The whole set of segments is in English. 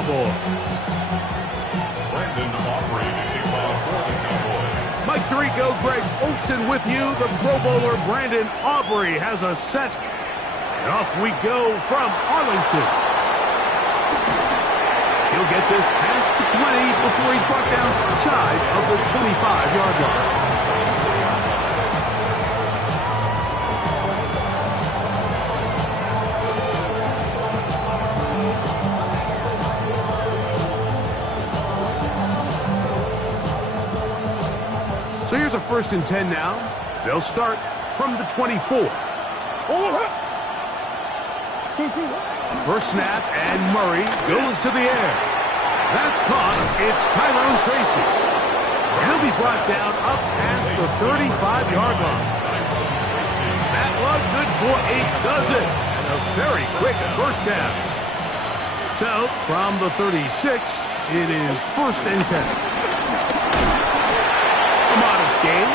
Cowboys. Mike Tirico, Greg Olson with you. The Pro Bowler Brandon Aubrey has a set. And off we go from Arlington. He'll get this past the 20 before he's brought down shy of the 25-yard line. So here's a 1st and 10 now. They'll start from the 24. First snap, and Murray goes to the air. That's caught. It's Tyrone Tracy. And he'll be brought down up past the 35-yard line. That one good for a dozen. And a very quick first down. So from the 36, it is 1st and 10. A modest gain,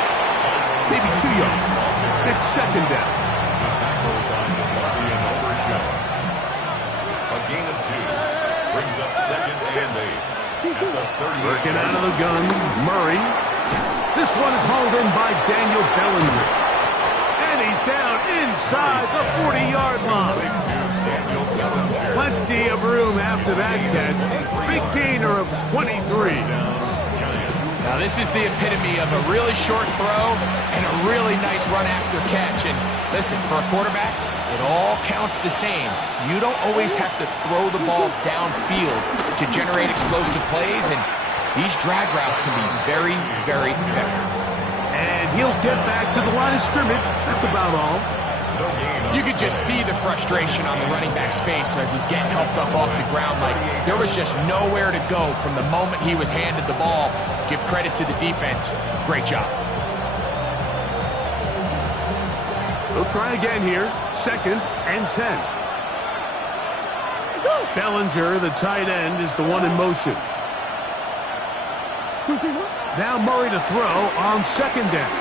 maybe 2 yards. It's 2nd down. A gain of 2 brings up 2nd and 8. Working out of the gun, Murray. This one is hauled in by Daniel Bellinger. And he's down inside the 40-yard line. Plenty of room after that catch. Big gainer of 23. Now, this is the epitome of a really short throw and a really nice run after catch. And listen, for a quarterback, it all counts the same. You don't always have to throw the ball downfield to generate explosive plays, and these drag routes can be very, very effective. And he'll get back to the line of scrimmage. That's about all. You could just see the frustration on the running back's face as he's getting helped up off the ground. Like there was just nowhere to go from the moment he was handed the ball. Give credit to the defense. Great job. We'll try again here. 2nd and 10. Bellinger, the tight end, is the one in motion. Now Murray to throw on 2nd down.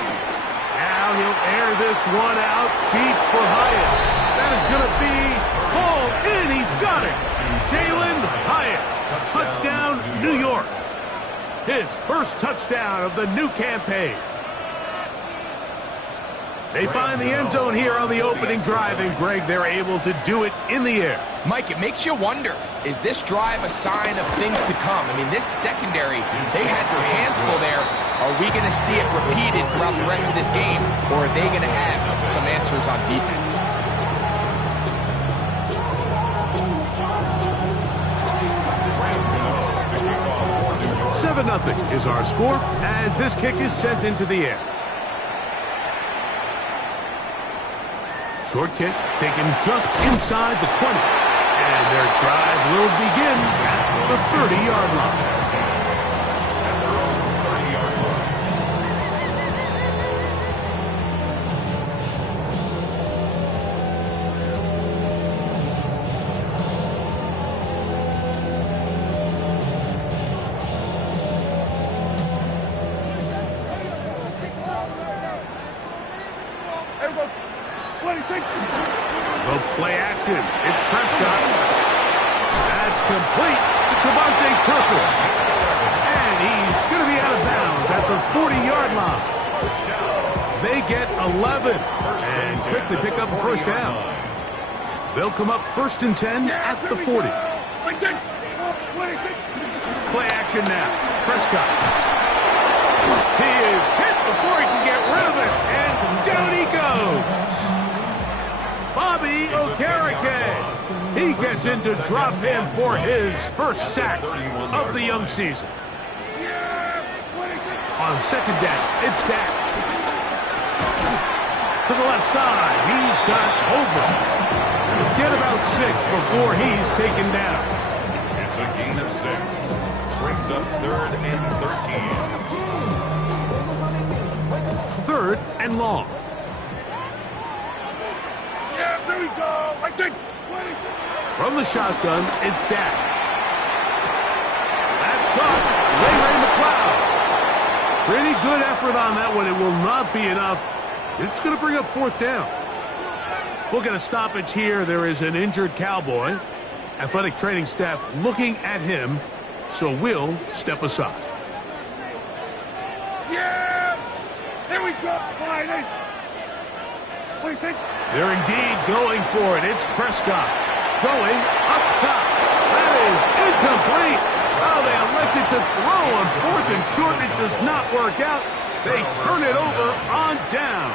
Now he'll air this one out deep for Hyatt. That is going to be hauled in. He's got it. Jalen Hyatt. Touchdown, New York. His first touchdown of the new campaign. They find the end zone here on the opening drive, and Greg, they're able to do it in the air. Mike, it makes you wonder, is this drive a sign of things to come? I mean, this secondary, they had their hands full there. Are we going to see it repeated throughout the rest of this game, or are they going to have some answers on defense? 7-0 is our score as this kick is sent into the air. Short kick taken just inside the 20. And their drive will begin at the 30-yard line. The play action. It's Prescott. That's complete to Devontae Turpin. And he's going to be out of bounds at the 40-yard line. They get 11 and quickly pick up a first down. They'll come up 1st and 10 at the 40. Play action now. Prescott. He is hit before he can get rid of it. And down he goes. Bobby Okereke. He gets into drop in for his first sack of the young season. On 2nd down, it's Dak. To the left side, he's got Tolbert. Get about 6 before he's taken down. It's a gain of 6. Brings up 3rd and 13. 3rd and long. There we go. I think. From the shotgun, it's Dak. That's caught. Ray McLeod. Pretty good effort on that one. It will not be enough. It's going to bring up 4th down. We'll get a stoppage here. There is an injured Cowboy. Athletic training staff looking at him, so we'll step aside. Yeah! Here we go, Friday! What do you think? They're indeed going for it. It's Prescott going up top. That is incomplete. Oh, they elected to throw on 4th and short. It does not work out. They turn it over on down.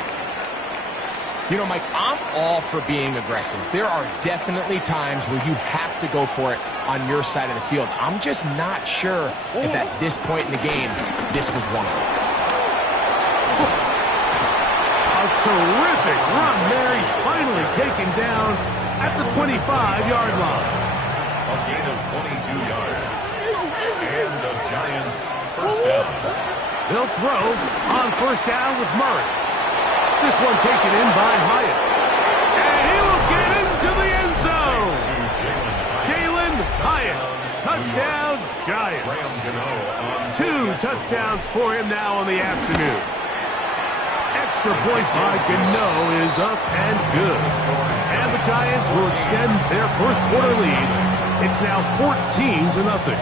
You know, Mike, I'm all for being aggressive. There are definitely times where you have to go for it on your side of the field. I'm just not sure if at this point in the game, this was one of them. A terrific run there. He's finally taken down at the 25-yard line. A gain of 22 yards. And the Giants first down. They'll throw on first down with Murray. This one taken in by Hyatt. And he will get into the end zone. Jalen Hyatt. Touchdown, Giants. 2 touchdowns for him now on the afternoon. Extra point by Gano is up and good. And the Giants will extend their first quarter lead. It's now 14-0.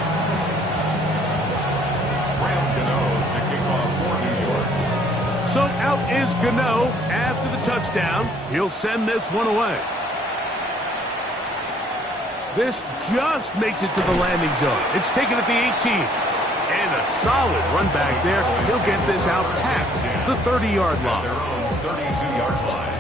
So out is Gano after the touchdown. He'll send this one away. This just makes it to the landing zone. It's taken at the 18. And a solid run back there. He'll get this out past the 30-yard line. Their own 32-yard line.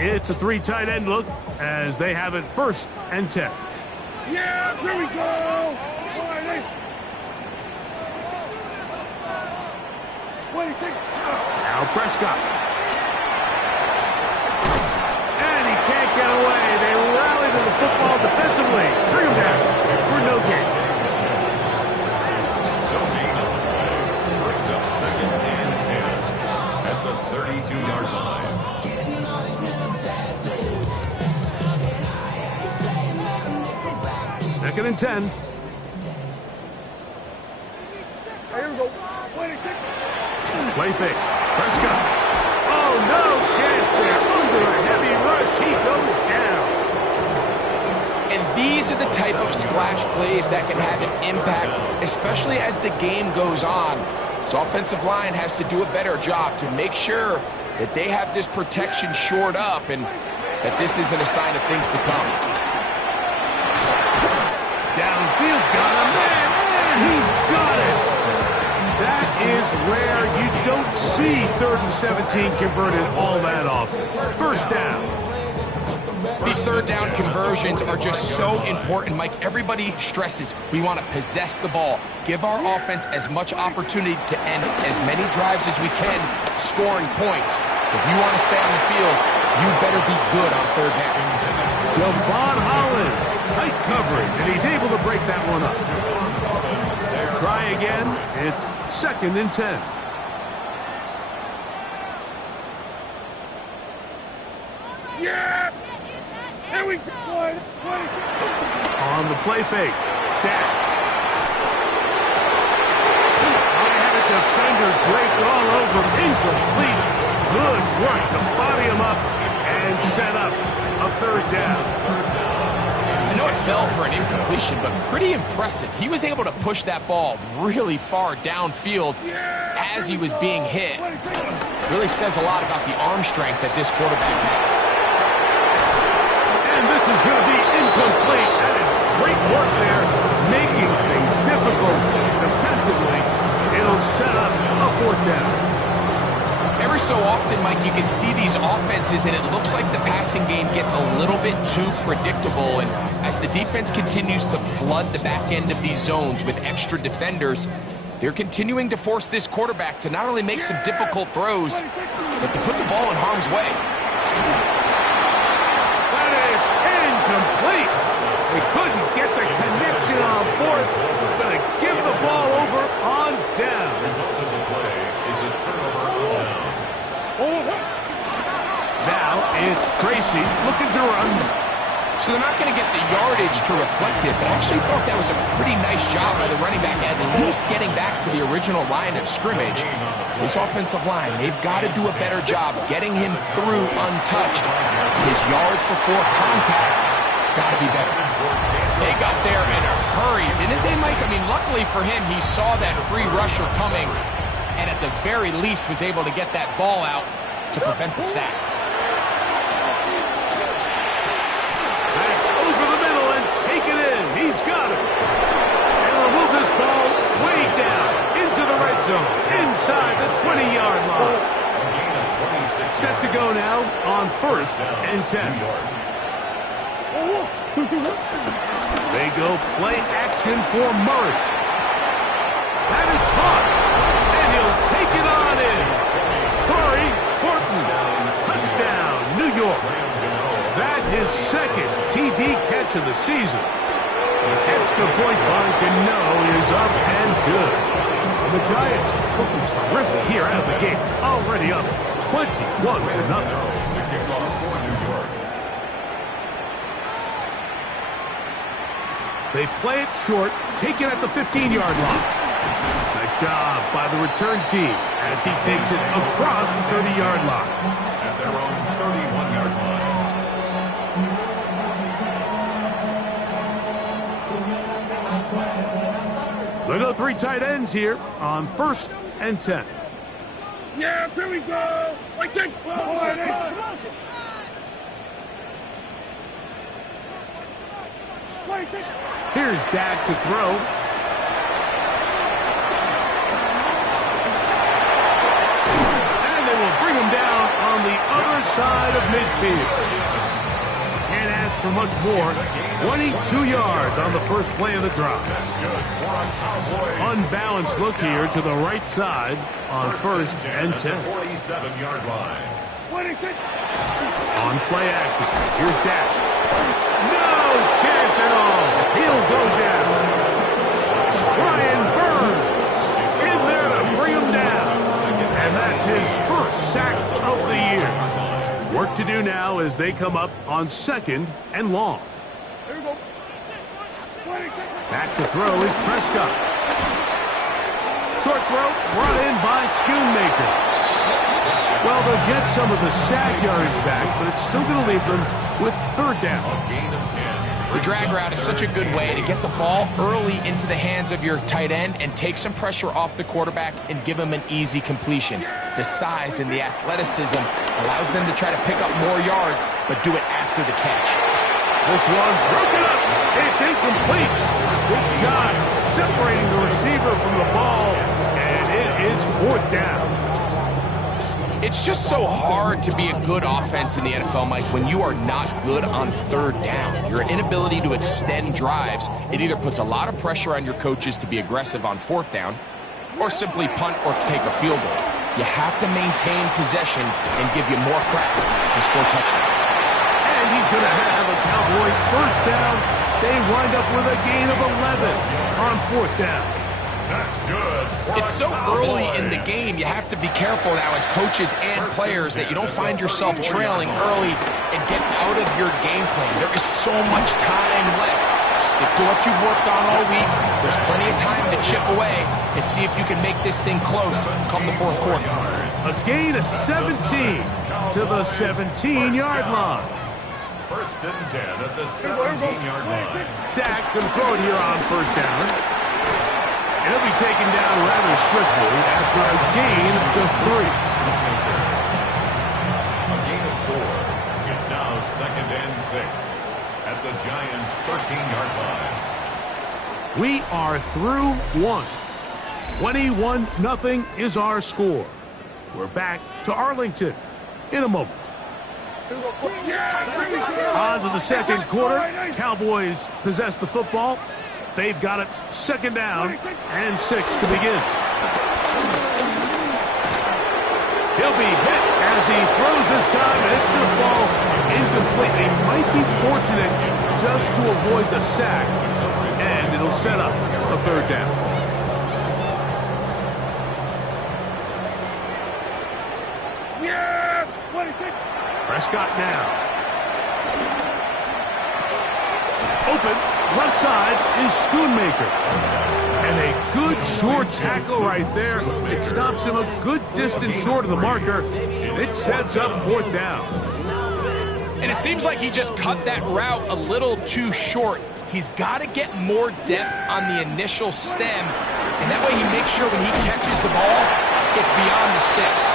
It's a 3 tight end look as they have it 1st and 10. Yeah, here we go! Friday! What do you think? Now Prescott. And he can't get away. They rally to the football defensively. Bring him down for no gain. No gain on the play. Brings up 2nd and 10 at the 32-yard line. 2nd and 10. Here we go. What do you think? Play fake. Prescott. Oh, no chance there. Under a heavy rush. He goes down. And these are the type of splash plays that can have an impact, especially as the game goes on. So offensive line has to do a better job to make sure that they have this protection shored up and that this isn't a sign of things to come. Downfield, got him, and he's got it. That is rare. You don't see 3rd and 17 converted all that often. First down. These 3rd down conversions are just so important, Mike. Everybody stresses we want to possess the ball, give our offense as much opportunity to end as many drives as we can, scoring points. So if you want to stay on the field, you better be good on 3rd down. Javon Holland. Tight coverage, and he's able to break that one up. Try again. It's 2nd and 10. Yeah! Here we go! On the play fake. Down. I had a defender draped all over. Incomplete. Good work to body him up and set up a 3rd down. I know it fell for an incompletion, but pretty impressive. He was able to push that ball really far downfield as he was being hit. Really says a lot about the arm strength that this quarterback has. And this is going to be incomplete. That is great work there, making things difficult defensively. It'll set up a 4th down. Every so often, Mike, you can see these offenses, and it looks like the passing game gets a little bit too predictable. And as the defense continues to flood the back end of these zones with extra defenders, they're continuing to force this quarterback to not only make some difficult throws, but to put the ball in harm's way. That is incomplete. They couldn't get the connection on 4th. Going to give the ball over on down. Result of the play is a turnover on down. Now it's Tracy looking to run. So they're not going to get the yardage to reflect it, but I actually thought that was a pretty nice job by the running back, at least getting back to the original line of scrimmage. This offensive line, they've got to do a better job getting him through untouched. His yards before contact got to be better. They got there in a hurry, didn't they, Mike? I mean, luckily for him, he saw that free rusher coming, and at the very least was able to get that ball out to prevent the sack. That's over the middle and take it in. He's got it. And will move this ball way down into the red zone, inside the 20-yard line. Set to go now on 1st and 10. They go play action for Murray. That is caught. And he'll take it on in. Corey Horton. Touchdown, New York. That his second TD catch of the season. The extra point line can know is up and good. And the Giants looking terrific here out of the gate. Already up 21-0. They play it short, take it at the 15-yard line. Nice job by the return team as he takes it across the 30-yard line. At their own 31-yard line. They go 3 tight ends here on 1st and 10. Yeah, here we go. Like that. Here's Dak to throw. And they will bring him down on the other side of midfield. Can't ask for much more. 22 yards on the first play of the drive. Unbalanced look here to the right side on 1st and 10. 47-yard line. On play action. Here's Dak. No chance at all. He'll go down. Brian Burns in there to bring him down. And that's his first sack of the year. Work to do now as they come up on 2nd and long. Back to throw is Prescott. Short throw brought in by Schoonmaker. Well, they'll get some of the sack yardage back, but it's still going to leave them with 3rd down. The drag route is such a good way to get the ball early into the hands of your tight end and take some pressure off the quarterback and give him an easy completion. The size and the athleticism allows them to try to pick up more yards, but do it after the catch. This one broken up. It's incomplete. Good job separating the receiver from the ball, and it is 4th down. It's just so hard to be a good offense in the NFL, Mike, when you are not good on 3rd down. Your inability to extend drives, it either puts a lot of pressure on your coaches to be aggressive on 4th down or simply punt or take a field goal. You have to maintain possession and give you more cracks to score touchdowns. And he's going to have a Cowboys 1st down. They wind up with a gain of 11 on 4th down. That's good. It's so early in the game, you have to be careful now as coaches and players that you don't find yourself trailing early and get out of your game plan. There is so much time left. Stick to what you've worked on all week. There's plenty of time to chip away and see if you can make this thing close come the 4th quarter. A gain of 17 to the 17-yard line. 1st and 10 at the 17-yard line. Dak can throw it here on 1st down. And he'll be taken down rather swiftly after a gain of just 3. A gain of 4. It's now 2nd and 6 at the Giants' 13-yard line. We are through 1. 21-0 is our score. We're back to Arlington in a moment. On to the 2nd quarter. Cowboys possess the football. They've got it 2nd down and 6 to begin. He'll be hit as he throws this time, and it's going to fall incomplete. They might be fortunate just to avoid the sack, and it'll set up a 3rd down. Prescott now. open. Left side is Schoonmaker. And a good short tackle right there. It stops him a good distance short of the marker. It sets up fourth down. And it seems like he just cut that route a little too short. He's got to get more depth on the initial stem, and that way he makes sure when he catches the ball, it's beyond the sticks.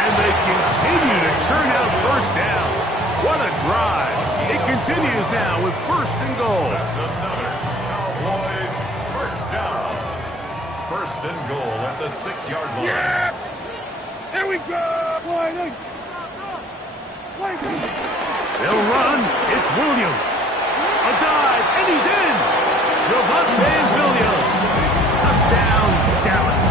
And they continue to churn out first down. What a drive. It continues now with first and goal. That's another Cowboys first down. First and goal at the 6-yard line. Yeah! There we go! Wide. They'll run. It's Williams. A dive, and he's in. Javonte Williams. Touchdown, Dallas.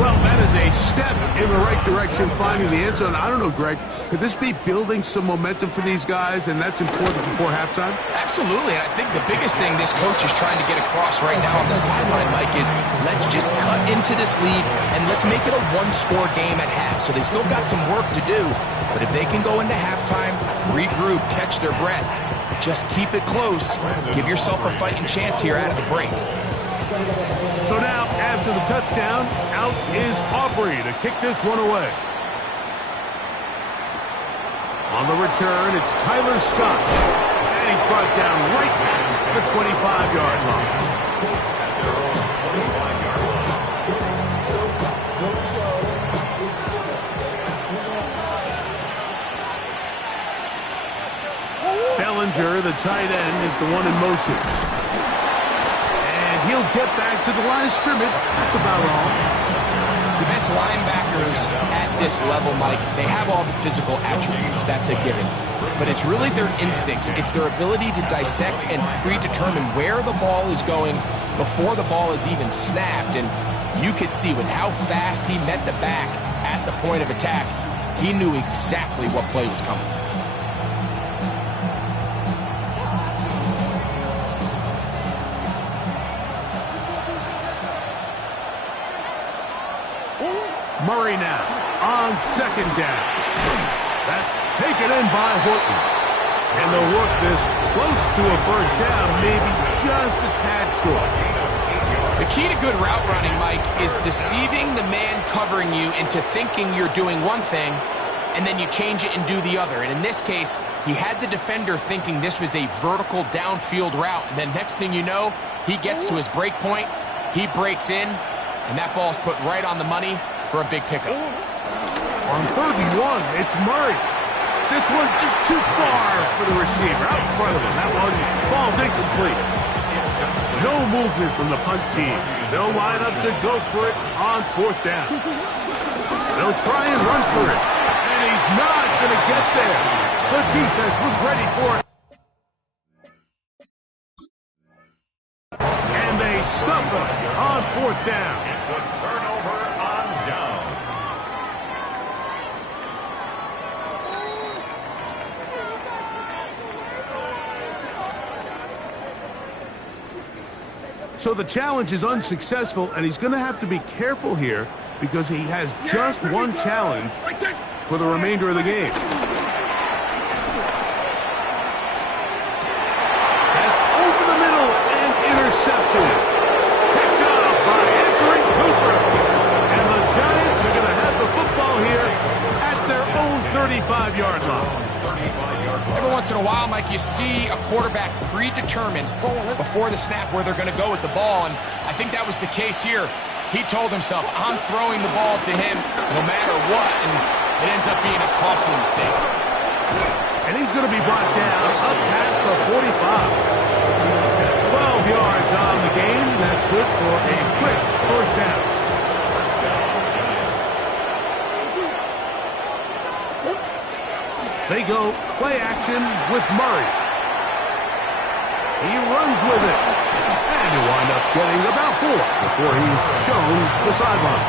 Well, that is a step in the right direction, finding the end zone. I don't know, Greg. Could this be building some momentum for these guys, and that's important before halftime? Absolutely, and I think the biggest thing this coach is trying to get across right now on the sideline, Mike, is let's just cut into this lead, and let's make it a one-score game at half. So they still got some work to do, but if they can go into halftime, regroup, catch their breath, just keep it close, give yourself a fighting chance here out of the break. So now, after the touchdown, out is Aubrey to kick this one away. On the return, it's Tyler Scott. And he's brought down right past the 25-yard line. At their own 25-yard line. Bellinger, the tight end, is the one in motion. And he'll get back to the line of scrimmage. That's about all. The best linebackers at this level, Mike, they have all the physical attributes. That's a given. But it's really their instincts. It's their ability to dissect and predetermine where the ball is going before the ball is even snapped. And you could see with how fast he met the back at the point of attack, he knew exactly what play was coming. Murray now on second down. That's taken in by Horton. And they'll work this close to a first down, maybe just a tad short. The key to good route running, Mike, is deceiving the man covering you into thinking you're doing one thing, and then you change it and do the other. And in this case, he had the defender thinking this was a vertical downfield route. And then next thing you know, he gets to his break point, he breaks in, and that ball's put right on the money for a big pickup. On 3rd and 1, it's Murray. This one just too far for the receiver out in front of him. That one falls incomplete. No movement from the punt team. They'll line up to go for it on 4th down. They'll try and run for it. And he's not going to get there. The defense was ready for it. And they stuff him on 4th down. It's a turnover on downs. So the challenge is unsuccessful, and he's going to have to be careful here because he has just one challenge for the remainder of the game. That's over the middle and intercepted. Picked up by Edgerrin Cooper. And the Giants are going to have the football here at their own 35-yard line. Every once in a while, Mike, you see a quarterback predetermined before the snap where they're going to go with the ball, and I think that was the case here. He told himself, I'm throwing the ball to him no matter what, and it ends up being a costly mistake. And he's going to be brought down up past the 45. 12 yards on the game. That's good for a quick first down. First down, Giants. They go play action with Murray. He runs with it. And he'll wind up getting about 4 before he's shown the sideline.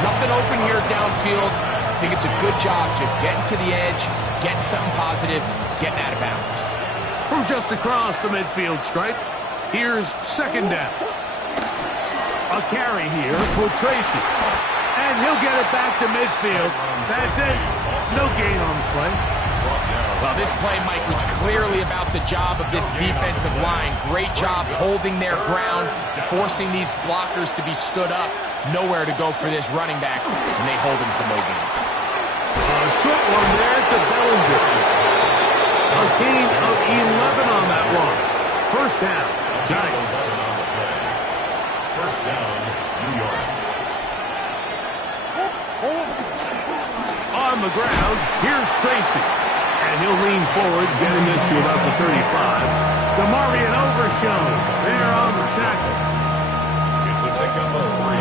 Nothing open here downfield. I think it's a good job just getting to the edge, getting something positive, getting out of bounds. From just across the midfield stripe, here's second down. A carry here for Tracy. And And he'll get it back to midfield. That's it. No gain on the play. Well, this play, Mike, was clearly about the job of this defensive line. Great job holding their ground, forcing these blockers to be stood up. Nowhere to go for this running back, and they hold him to no gain. A short one there to Bellinger. A gain of 11 on that one. First down, Giants. First down, New York. On the ground, here's Tracy. And he'll lean forward, getting this to about the 35. Demarion Overshown there on the tackle. It's a pickup of 3.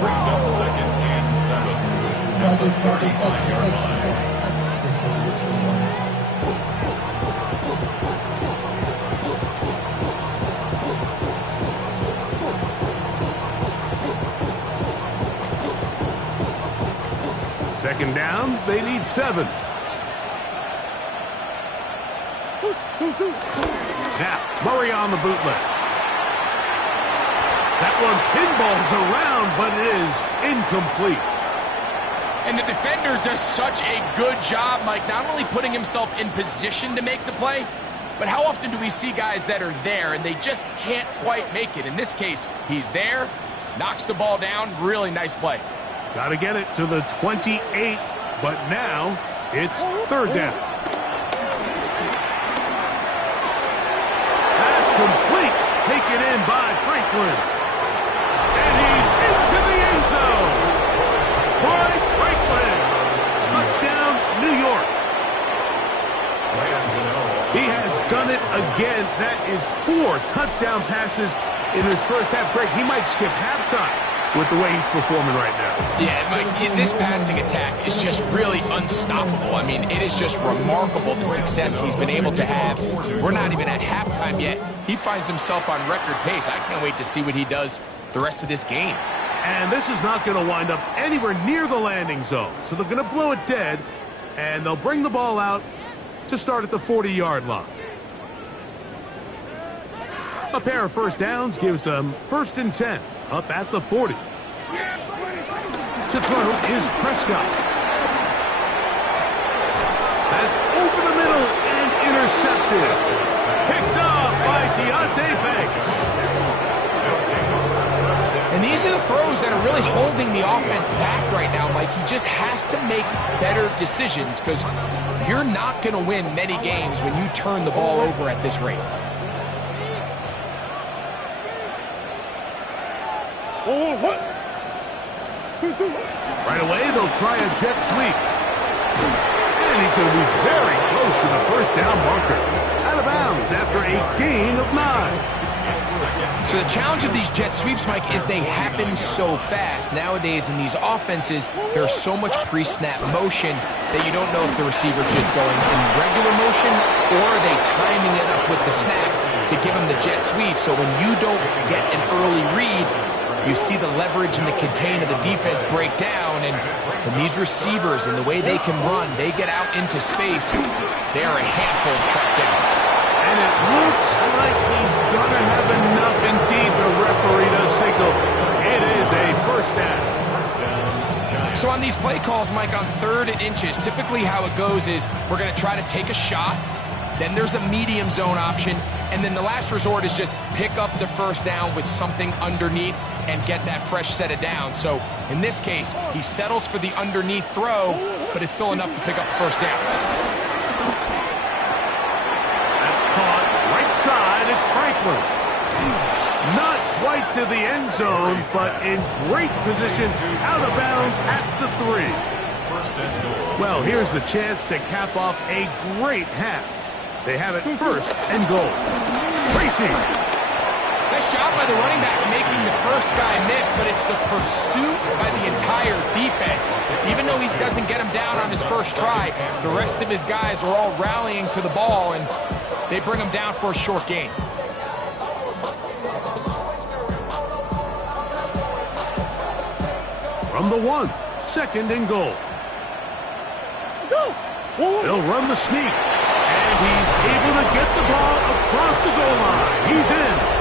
Brings up second and 7. At the 35-yard line. Second down, they need 7. Now, Murray on the bootleg. That one pinballs around, but it is incomplete. And the defender does such a good job, Mike, not only putting himself in position to make the play, but how often do we see guys that are there and they just can't quite make it? In this case, he's there, knocks the ball down, really nice play. Got to get it to the 28, but now it's third down. That's complete. Taken in by Franklin. And he's into the end zone. Roy Franklin. Touchdown, New York. He has done it again. That is 4 touchdown passes in his first half. Greg, he might skip halftime with the way he's performing right now. Yeah, Mike, this passing attack is just really unstoppable. I mean, it is just remarkable the success he's been able to have. We're not even at halftime yet. He finds himself on record pace. I can't wait to see what he does the rest of this game. And this is not going to wind up anywhere near the landing zone. So they're going to blow it dead, and they'll bring the ball out to start at the 40-yard line. A pair of first downs gives them 1st and 10. Up at the 40. To throw is Prescott. That's over the middle and intercepted. Picked up by Deontae Banks. And these are the throws that are really holding the offense back right now, Mike. He just has to make better decisions because you're not going to win many games when you turn the ball over at this rate. Right away, they'll try a jet sweep. And he's going to be very close to the first down marker. Out of bounds after a gain of 9. So the challenge of these jet sweeps, Mike, is they happen so fast. Nowadays in these offenses, there's so much pre-snap motion that you don't know if the receiver's just going in regular motion or are they timing it up with the snap to give him the jet sweep. So when you don't get an early read, you see the leverage and the contain of the defense break down, and these receivers and the way they can run, they get out into space, they are a handful to track down. And it looks like he's going to have enough. Indeed, the referee does signal. It is a first down. So on these play calls, Mike, on 3rd and inches, typically how it goes is we're going to try to take a shot, then there's a medium zone option, and then the last resort is just pick up the first down with something underneath and get that fresh set of down. So in this case, he settles for the underneath throw, but it's still enough to pick up the first down. That's caught right side. It's Franklin. Not quite to the end zone, but in great position out of bounds at the 3. Well, here's the chance to cap off a great half. They have it 1st and goal. Tracy. Nice job by the running back making the first guy miss, but it's the pursuit by the entire defense. Even though he doesn't get him down on his first try, the rest of his guys are all rallying to the ball, and they bring him down for a short gain. From the 1, 2nd and goal. They'll run the sneak, and he's able to get the ball across the goal line. He's in.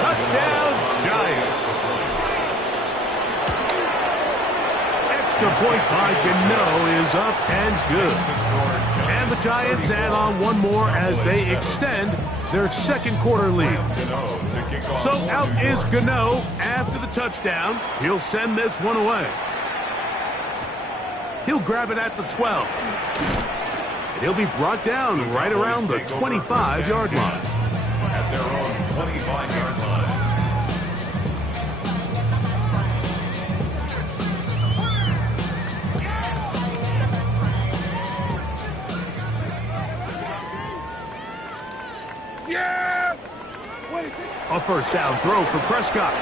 Touchdown, Giants. extra point by Gano is up and good. And the Giants add on one more as they extend their second quarter lead. So out is Gano after the touchdown. He'll send this one away. He'll grab it at the 12. And he'll be brought down right around the 25-yard line. At their own 25-yard line. Yeah! A first down throw for Prescott.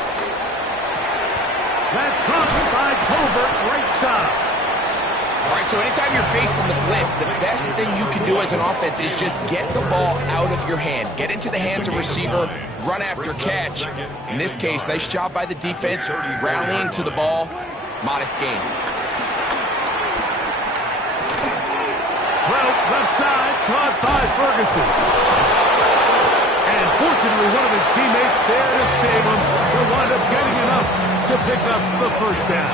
That's caught by Tolbert, right side. All right, so anytime you're facing the blitz, the best thing you can do as an offense is just get the ball out of your hand. Get into the hands of receiver, run after catch. In this case, nice job by the defense, rallying to the ball. Modest gain. Well, left side, caught by Ferguson. And fortunately, one of his teammates there to save him will wind up getting enough to pick up the first down.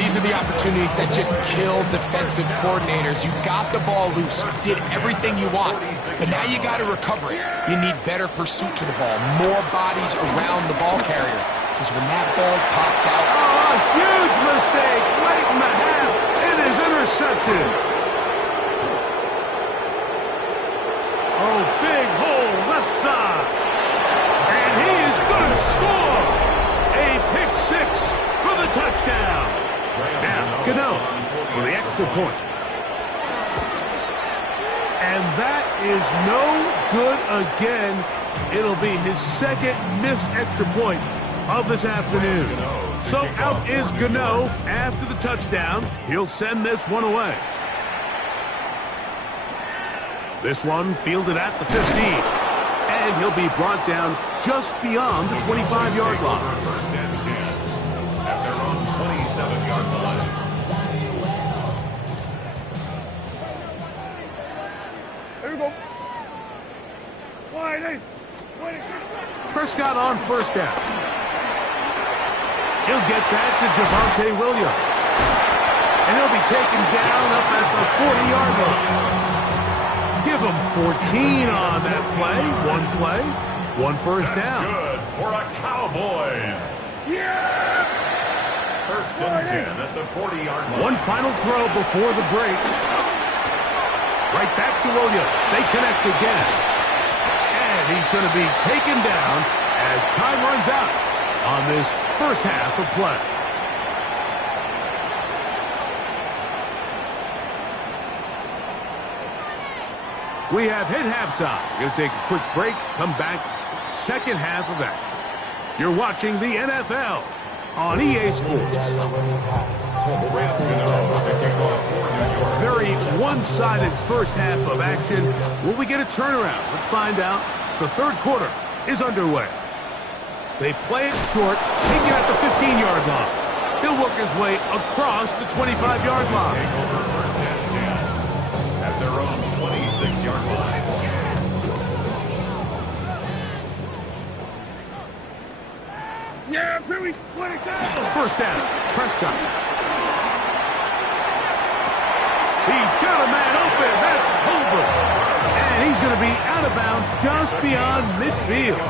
These are the opportunities that just kill defensive coordinators. You got the ball loose, you did everything you want, but now you got to recover it. You need better pursuit to the ball, more bodies around the ball carrier. Because when that ball pops out... Oh, a huge mistake late in the half. It is intercepted. Oh, big hole left side. And he is going to score. A pick six for the touchdown. Now, Gano for the extra point. And that is no good again. It'll be his second missed extra point of this afternoon. So out is Gano after the touchdown. He'll send this one away. This one fielded at the 15. And he'll be brought down just beyond the 25-yard line. First and 10 at their own 27-yard line. There we go. Wide in. Prescott on first down. He'll get that to Javonte Williams. And he'll be taken down up at the 40-yard line. Give him 14 on that play, one first down. Good for a Cowboys. Yeah! First and 10 at the 40-yard line. One final throw before the break. Right back to Williams. They connect again. And he's going to be taken down as time runs out on this first half of play. We have hit halftime. Going to take a quick break, come back, second half of action. You're watching the NFL on EA Sports. Very one-sided first half of action. Will we get a turnaround? Let's find out. The third quarter is underway. They play it short, take it at the 15-yard line. He'll work his way across the 25-yard line. Take over first and 10 at their own 26-yard line. Yeah, Billy, let it go. First down, Prescott. He's got a man open. That's Tolbert. And he's going to be out of bounds just beyond midfield.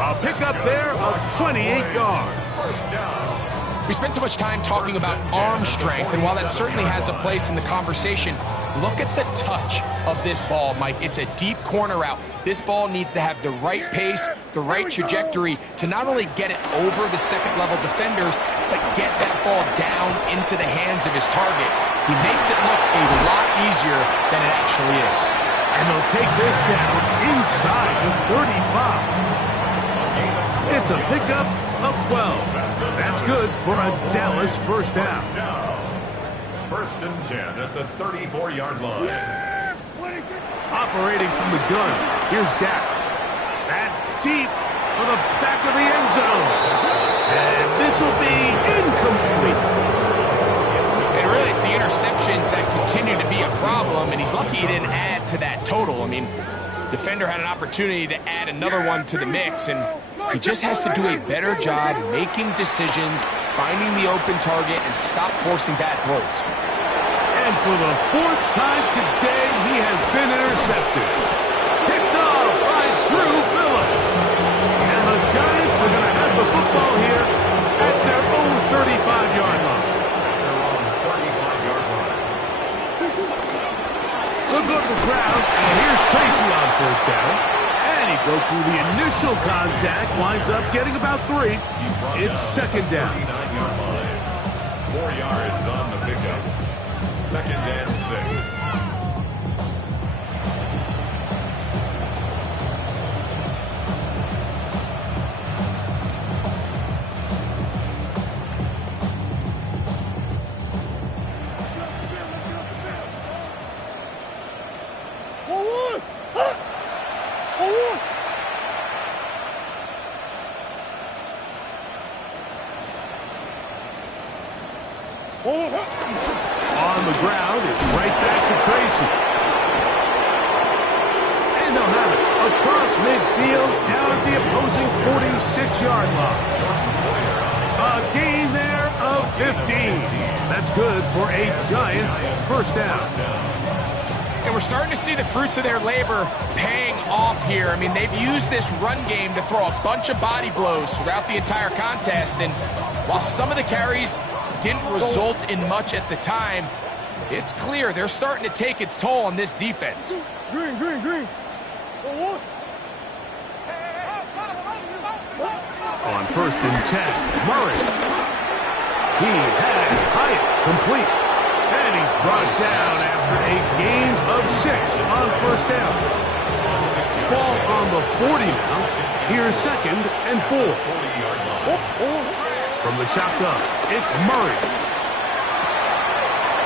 A pickup there of 28 yards. First down. We spent so much time talking about arm strength, and while that certainly has a place in the conversation, look at the touch of this ball, Mike. It's a deep corner route. This ball needs to have the right pace, the right trajectory to not only get it over the second-level defenders, but get that ball down into the hands of his target. He makes it look a lot easier than it actually is. And they'll take this down inside the 35. It's a pickup of 12. That's good for a Dallas first down. First and 10 at the 34-yard line. Operating from the gun, here's Dak. That's deep for the back of the end zone. And this will be incomplete. And really, it's the interceptions that continue to be a problem, and he's lucky he didn't add to that total. I mean, defender had an opportunity to add another one to the mix, and he just has to do a better job making decisions, finding the open target and stop forcing bad throws. And for the fourth time today, he has been intercepted. Picked off by Drew Phillips. And the Giants are going to have the football here at their own 35-yard line. Their own 35-yard line. They'll go to the ground, and here's Tracy on first down. And he broke through the initial contact, winds up getting about 3. It's second down. 39-yard line. 4 yards on the pickup. Second and 6. On the ground, it's right back to Tracy. And they'll have it across midfield, down at the opposing 46-yard line. A gain there of 15. That's good for a Giants first down. And we're starting to see the fruits of their labor paying off here. I mean, they've used this run game to throw a bunch of body blows throughout the entire contest. And while some of the carries didn't result in much at the time, it's clear they're starting to take its toll on this defense. Green. On first and 10, Murray. He has Hyatt complete. And he's brought down after a gain of 6 on first down. Ball on the 40 now. Here's second and 4. From the shotgun, it's Murray.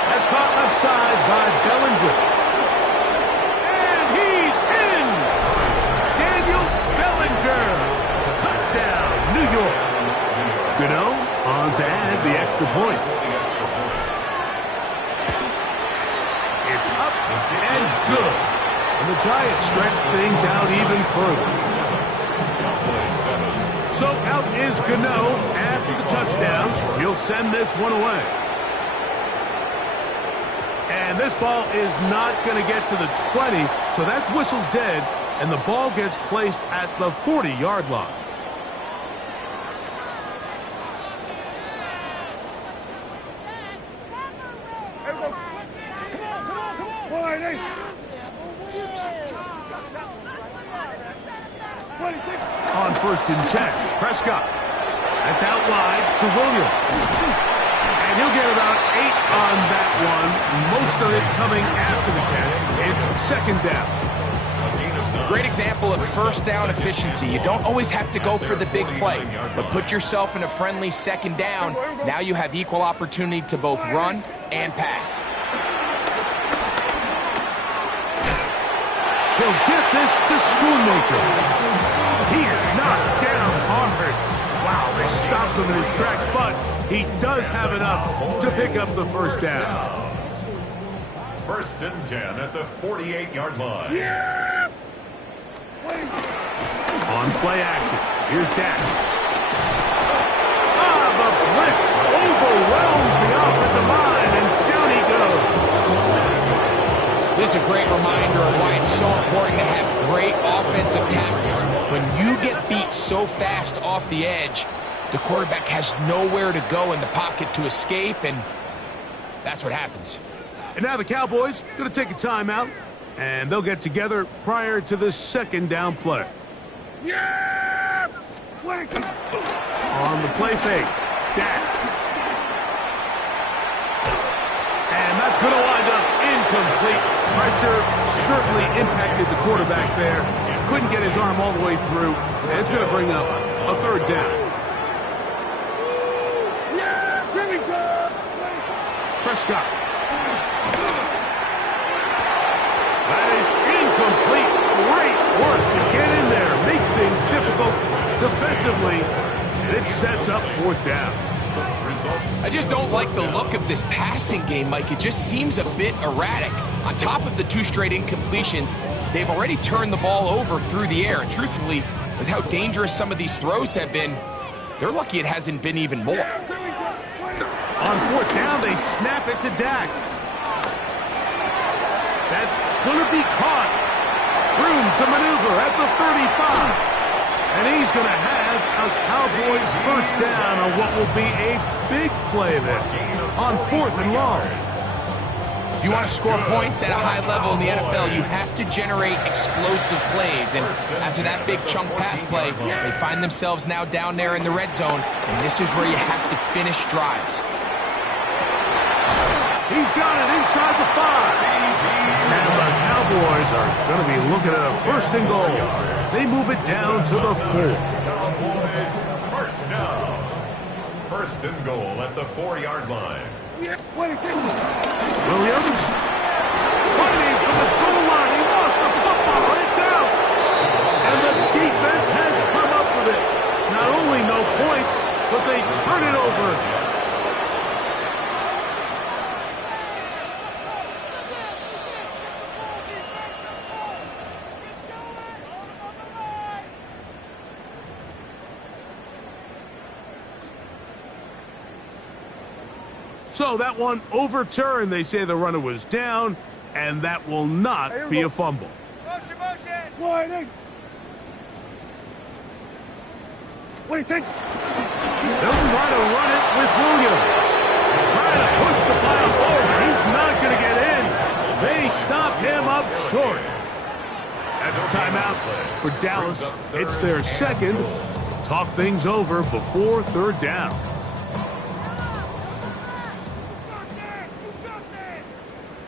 That's caught left side by Bellinger. And he's in! Daniel Bellinger. Touchdown, New York. Gano on to add the extra point. It's up and good. And the Giants stretch things out even further. So out is Gano after the touchdown. He'll send this one away. And this ball is not going to get to the 20, so that's whistled dead, and the ball gets placed at the 40-yard line. On first and 10, Prescott. That's out wide to Williams. And he'll get about 8 on that one. Most of it coming after the catch. It's second down. Great example of first down efficiency. You don't always have to go for the big play, but put yourself in a friendly second down. Now you have equal opportunity to both run and pass. He'll get this to Schoonmaker. He is knocked down hard. Wow, they stopped him in his tracks, but he does have enough to pick up the first down. First and 10 at the 48-yard line. Yeah! On play action, here's Dak. The blitz overwhelms the offensive line, and down he goes. This is a great reminder of why it's so important to have great offensive tackles. When you get beat so fast off the edge, the quarterback has nowhere to go in the pocket to escape, and that's what happens. And now the Cowboys going to take a timeout, and they'll get together prior to this second down play. Yeah! On the play fake, Dak. And that's going to wind up incomplete. Pressure certainly impacted the quarterback there. Couldn't get his arm all the way through, and it's going to bring up a third down. Yeah! Here we go! Prescott. That is incomplete. Great work to get in there, make things difficult defensively, and it sets up fourth down. I just don't like the look of this passing game, Mike. It just seems a bit erratic. On top of the 2 straight incompletions, they've already turned the ball over through the air. And truthfully, with how dangerous some of these throws have been, they're lucky it hasn't been even more. On fourth down, they snap it to Dak. That's going to be caught. Room to maneuver at the 35. And he's going to have a Cowboys first down on what will be a big play there on fourth and long. If you want to score points at a high level in the NFL, you have to generate explosive plays. And after that big chunk pass play, they find themselves now down there in the red zone. And this is where you have to finish drives. He's got it inside the 5. And the Cowboys are going to be looking at a first and goal. They move it down to the 4. Cowboys first down. First and goal at the 4-yard line. Williams fighting for the goal line. He lost the football. It's out. And the defense has come up with it. Not only no points, but they turn it over. So that one overturned. They say the runner was down, and that will not be a fumble. Motion, motion! Wide. What do you think? They'll try to run it with Williams. Trying to push the pile forward. He's not going to get in. They stop him up short. That's a timeout for Dallas. It's their second. Talk things over before third down.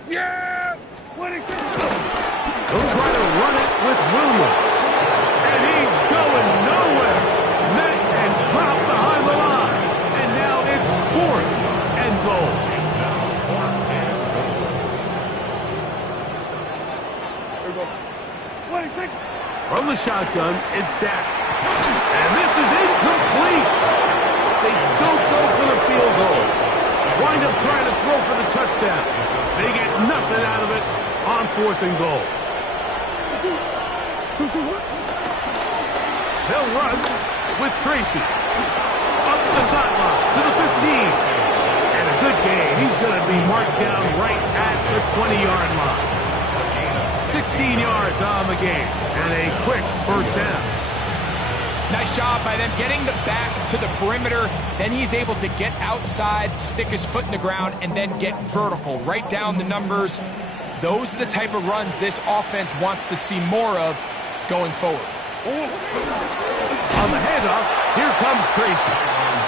Yeah! What do you think? They'll try to run it with Williams. And he's going nowhere. Met and dropped behind the line. And now it's fourth and goal. It's now fourth and goal. What do you think? From the shotgun, it's Dak. And this is incomplete. They don't go for the field goal. Wind up trying to throw for the touchdown. They get nothing out of it on fourth and goal. They'll run with Tracy. Up the sideline to the 15. And a good gain. He's going to be marked down right at the 20-yard line. 16 yards on the game. And a quick first down. Nice job by them getting the back to the perimeter. Then he's able to get outside, stick his foot in the ground, and then get vertical. Write down the numbers. Those are the type of runs this offense wants to see more of going forward. On the handoff, here comes Tracy.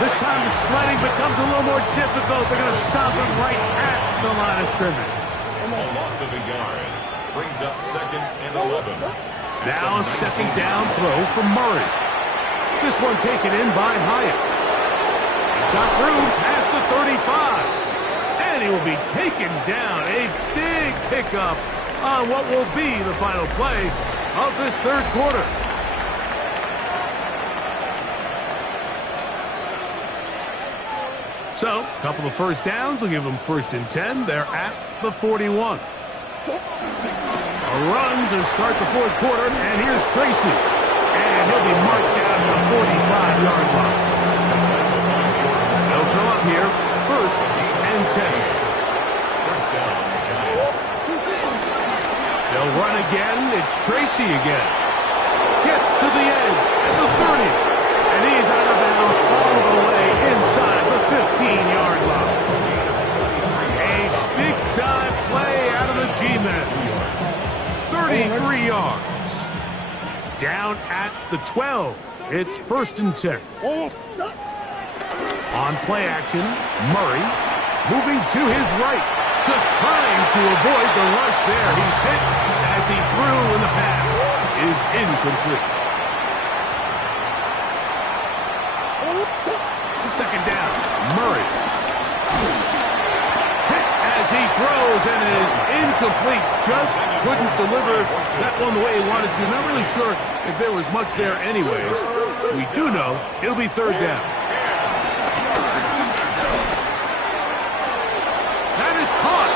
This time the sledding becomes a little more difficult. They're going to stop him right at the line of scrimmage. A loss of a yard brings up second and 11. Now second down throw from Murray. This one taken in by Hyatt. He's got room past the 35. And he will be taken down. A big pickup on what will be the final play of this third quarter. So, a couple of first downs will give them first and 10. They're at the 41. A run to start the fourth quarter, and here's Tracy. And he'll be marked down to the 45-yard line. They'll come up here, first and 10. First down, Giants. They'll run again. It's Tracy again. Gets to the edge at the 30. And he's out of bounds all the way inside the 15-yard line. A big-time play out of the G-men. 33 yards. Down at the 12. It's first and 10. On play action, Murray moving to his right. Just trying to avoid the rush there. He's hit as he threw, and the pass is incomplete. Second down, Murray. Hit as he throws, and it is incomplete. Just couldn't deliver that one the way he wanted to. Not really sure if there was much there anyways. We do know it'll be third down. That is caught.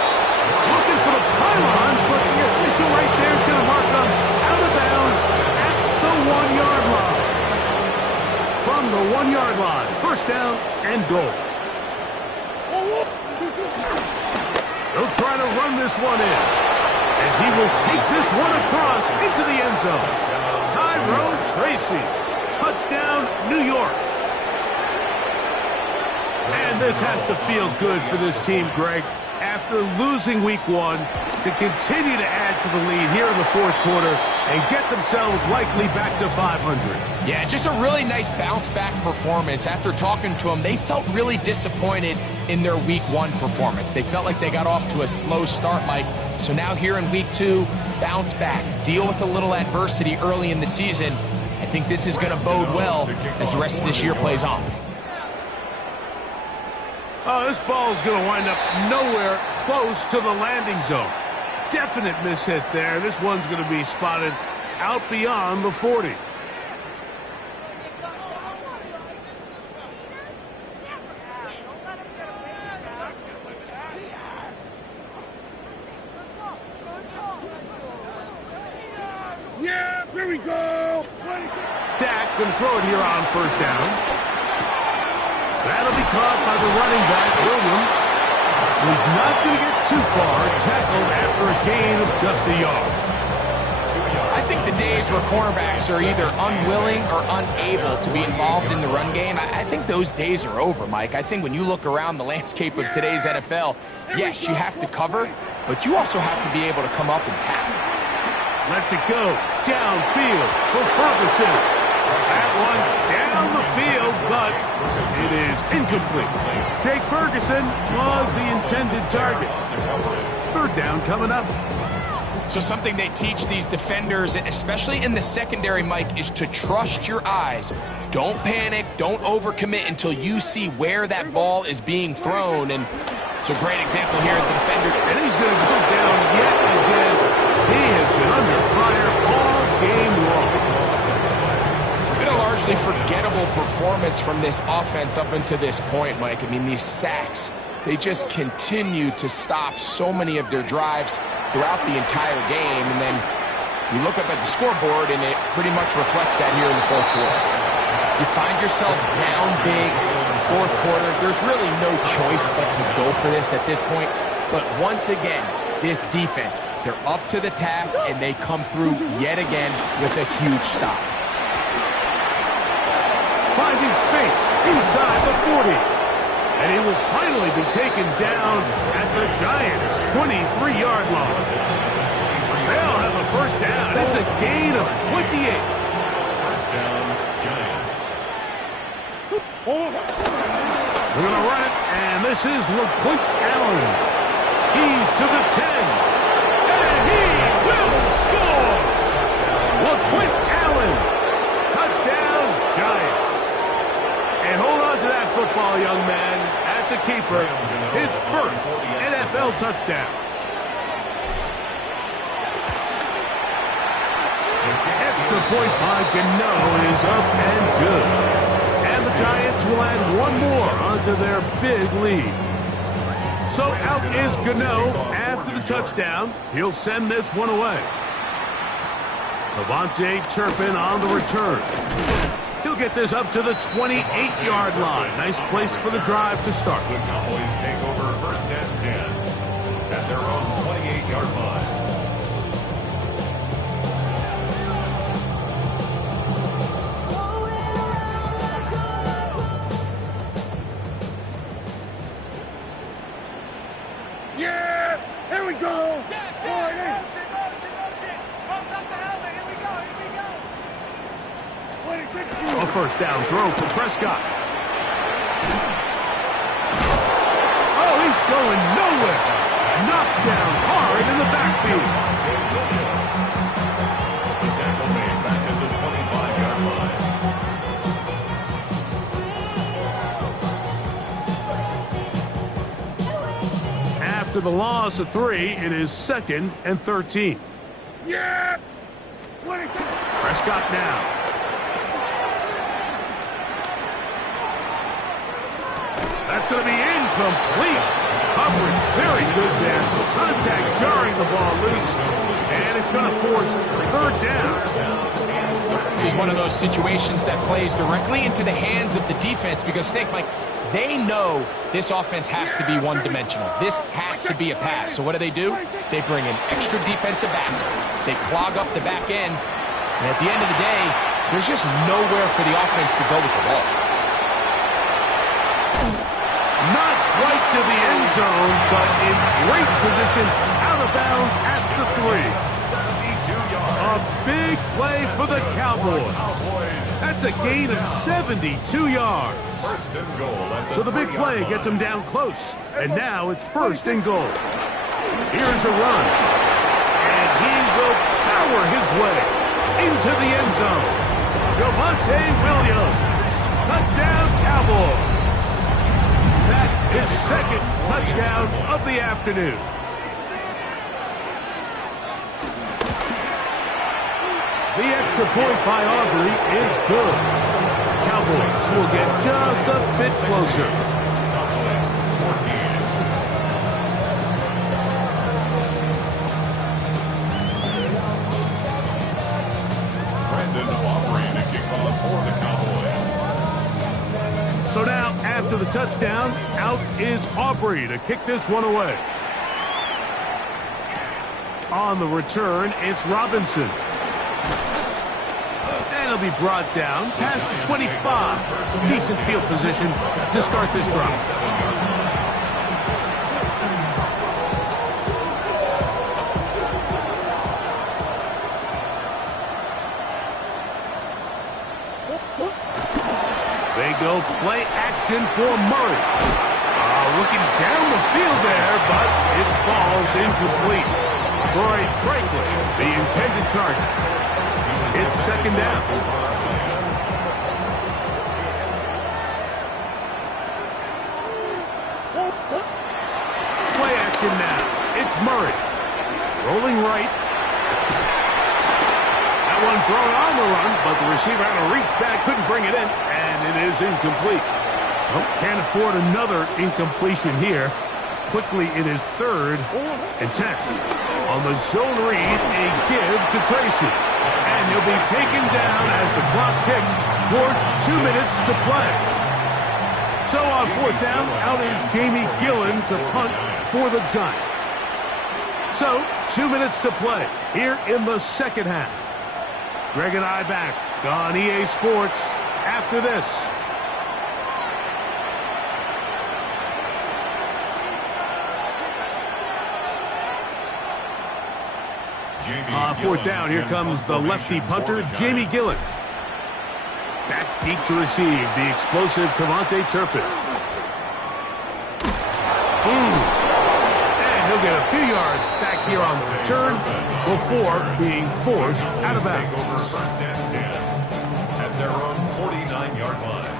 Looking for the pylon, but the official right there is going to mark them out of bounds at the 1-yard line. From the 1-yard line, first down and goal. try to run this one in. And he will take this one across into the end zone. Tyrone Tracy. Touchdown, New York. And this has to feel good for this team, Greg. After losing week 1, to continue to add to the lead here in the fourth quarter and get themselves likely back to 500. Yeah, just a really nice bounce-back performance. After talking to them, they felt really disappointed in their week 1 performance. They felt like they got off to a slow start, Mike. So now here in week 2, bounce back, deal with a little adversity early in the season. I think this is going to bode well as the rest of this year plays on. Oh, this ball is going to wind up nowhere close to the landing zone. Definite mishit there. This one's going to be spotted out beyond the 40. Yeah, here we go. Dak going to throw it here on first down. That'll be caught by the running back, Williams. He's not going to get too far, tackled after a gain of just a yard. I think the days where cornerbacks are either unwilling or unable to be involved in the run game, I think those days are over, Mike. I think when you look around the landscape of today's NFL, yes, you have to cover, but you also have to be able to come up and tackle. Lets it go downfield for Ferguson. That one down the field, but it is incomplete. Jake Ferguson was the intended target. Third down coming up. So something they teach these defenders, especially in the secondary, Mike, is to trust your eyes. Don't panic, don't overcommit until you see where that ball is being thrown. And it's a great example here of the defender. And he's going to go down yet again. He has been under fire all game long. Been a largely forgettable performance from this offense up until this point, Mike. I mean, these sacks, they just continue to stop so many of their drives throughout the entire game. And then you look up at the scoreboard, and it pretty much reflects that here in the fourth quarter. You find yourself down big. It's the fourth quarter. There's really no choice but to go for this at this point. But once again, this defense, they're up to the task, and they come through yet again with a huge stop. Finding space inside the 40. And he will finally be taken down at the Giants' 23-yard line. They'll have a first down. That's a gain of 28. First down, Giants. They're going to run it, and this is LaQuint Allen. He's to the 10. And he will score! LaQuint Allen. Touchdown, Giants. And hold on to that football, young man. That's a keeper. His first NFL touchdown. Extra point by Gano is up and good. And the Giants will add one more onto their big lead. So out is Gano after the touchdown. He'll send this one away. Devontae Turpin on the return. He'll get this up to the 28-yard line. Nice place for the drive to start. The Cowboys take over first and 10 at their own 28-yard line. Yeah, here we go. A first down throw for Prescott. Oh, he's going nowhere. Knocked down hard in the backfield. The tackle made back at the 25-yard line. After the loss of 3, it is 2nd and 13. Yeah. Prescott now. That's going to be incomplete. Coverage very good there. Contact jarring the ball loose. And it's going to force third down. This is one of those situations that plays directly into the hands of the defense because think, like, They know this offense has to be one-dimensional. This has to be a pass. So what do? They bring in extra defensive backs. They clog up the back end. And at the end of the day, there's just nowhere for the offense to go with the ball. Not quite to the end zone, but in great position, out of bounds at the 3. 72 yards. A big play for the Cowboys. That's a gain of 72 yards. First and goal at the So the big 3-yard play line. gets him down close. And now it's first and goal. Here's a run. And he will power his way into the end zone. Javonte Williams. Touchdown, Cowboys. That is second touchdown of the afternoon. The extra point by Aubrey is good. Cowboys will get just a bit closer. Cowboys 14. Brandon Aubrey to kick off for the Cowboys. So now, after the touchdown, out is Aubrey to kick this one away. On the return, it's Robinson. And he'll be brought down past the 25. Decent field position to start this drive. They go play action for Murray. Looking down the field there, but it falls incomplete. Troy Franklin, the intended target. It's second down. Play action now. It's Murray. Rolling right. That one thrown on the run, but the receiver had to reach back, couldn't bring it in, and it is incomplete. Oh, can't afford another incompletion here. Quickly, it is 3rd and 10. On the zone read, a give to Tracy. And he'll be taken down as the clock ticks towards 2 minutes to play. So on 4th down, out is Jamie Gillen to punt for the Giants. So 2 minutes to play here in the second half. Greg and I back on EA Sports after this. On 4th down, here comes the lefty punter, Jamie Gillen. Back deep to receive the explosive Cavante Turpin. And he'll get a few yards back here on the return before being forced out of bounds. Over first and 10 at their own 49-yard line.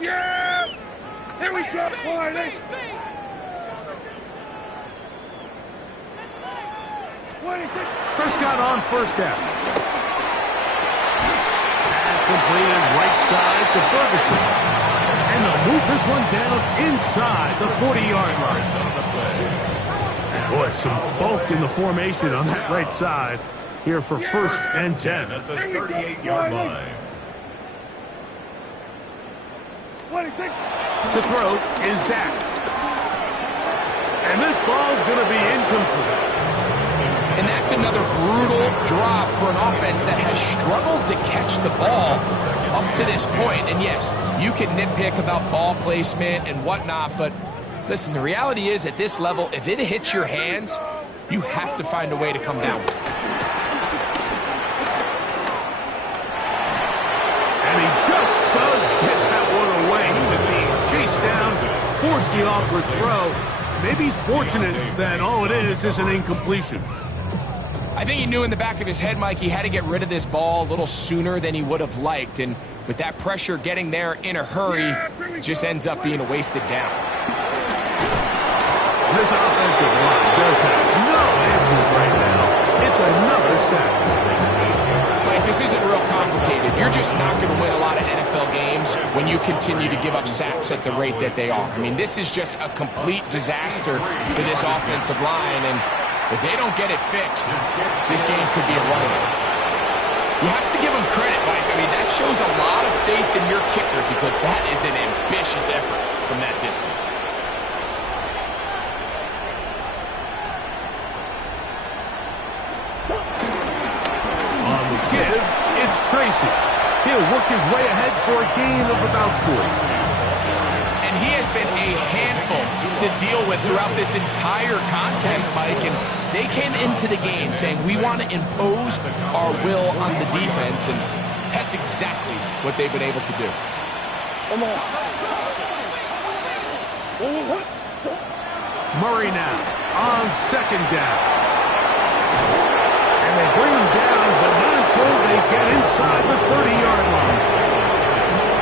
Yeah! Here we go, Friday! Prescott on first down. Pass completed right side to Ferguson. And they'll move this one down inside the 40-yard line. Boy, some bulk in the formation on that right side here for first and 10. At the 38-yard line. To throw is Dak. And this ball is going to be incomplete. And that's another brutal drop for an offense that has struggled to catch the ball up to this point. And yes, you can nitpick about ball placement and whatnot, but listen, the reality is at this level, if it hits your hands, you have to find a way to come down with it. And he just does get that one away. He was being chased down, forced the awkward throw. Maybe he's fortunate that all it is an incompletion. I think he knew in the back of his head, Mike, he had to get rid of this ball a little sooner than he would have liked. And with that pressure getting there in a hurry, it just ends up being a wasted down. This offensive line does have no answers right now. It's another sack. Mike, this isn't real complicated. You're just not going to win a lot of NFL games when you continue to give up sacks at the rate that they are. I mean, this is just a complete disaster for this offensive line. And if they don't get it fixed, this game could be a runaway. You have to give him credit, Mike. I mean, that shows a lot of faith in your kicker because that is an ambitious effort from that distance. On the give, it's Tracy. He'll work his way ahead for a gain of about 4. And he has been a handful to deal with throughout this entire contest, Mike. And they came into the game saying, we want to impose our will on the defense. And that's exactly what they've been able to do. Murray now on second down. And they bring him down, but not until they get inside the 30-yard line.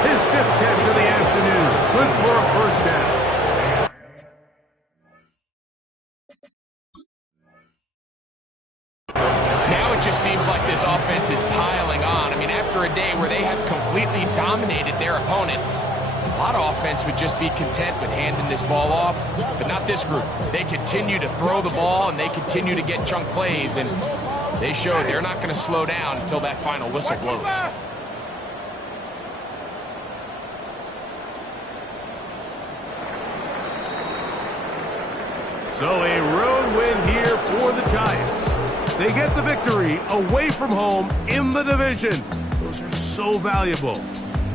His 5th catch of the afternoon. Good for a first down. Now it just seems like this offense is piling on. I mean, after a day where they have completely dominated their opponent, a lot of offense would just be content with handing this ball off, but not this group. They continue to throw the ball, and they continue to get chunk plays, and they showed they're not going to slow down until that final whistle blows. So a road win here for the Giants. They get the victory away from home in the division. Those are so valuable.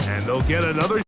And they'll get another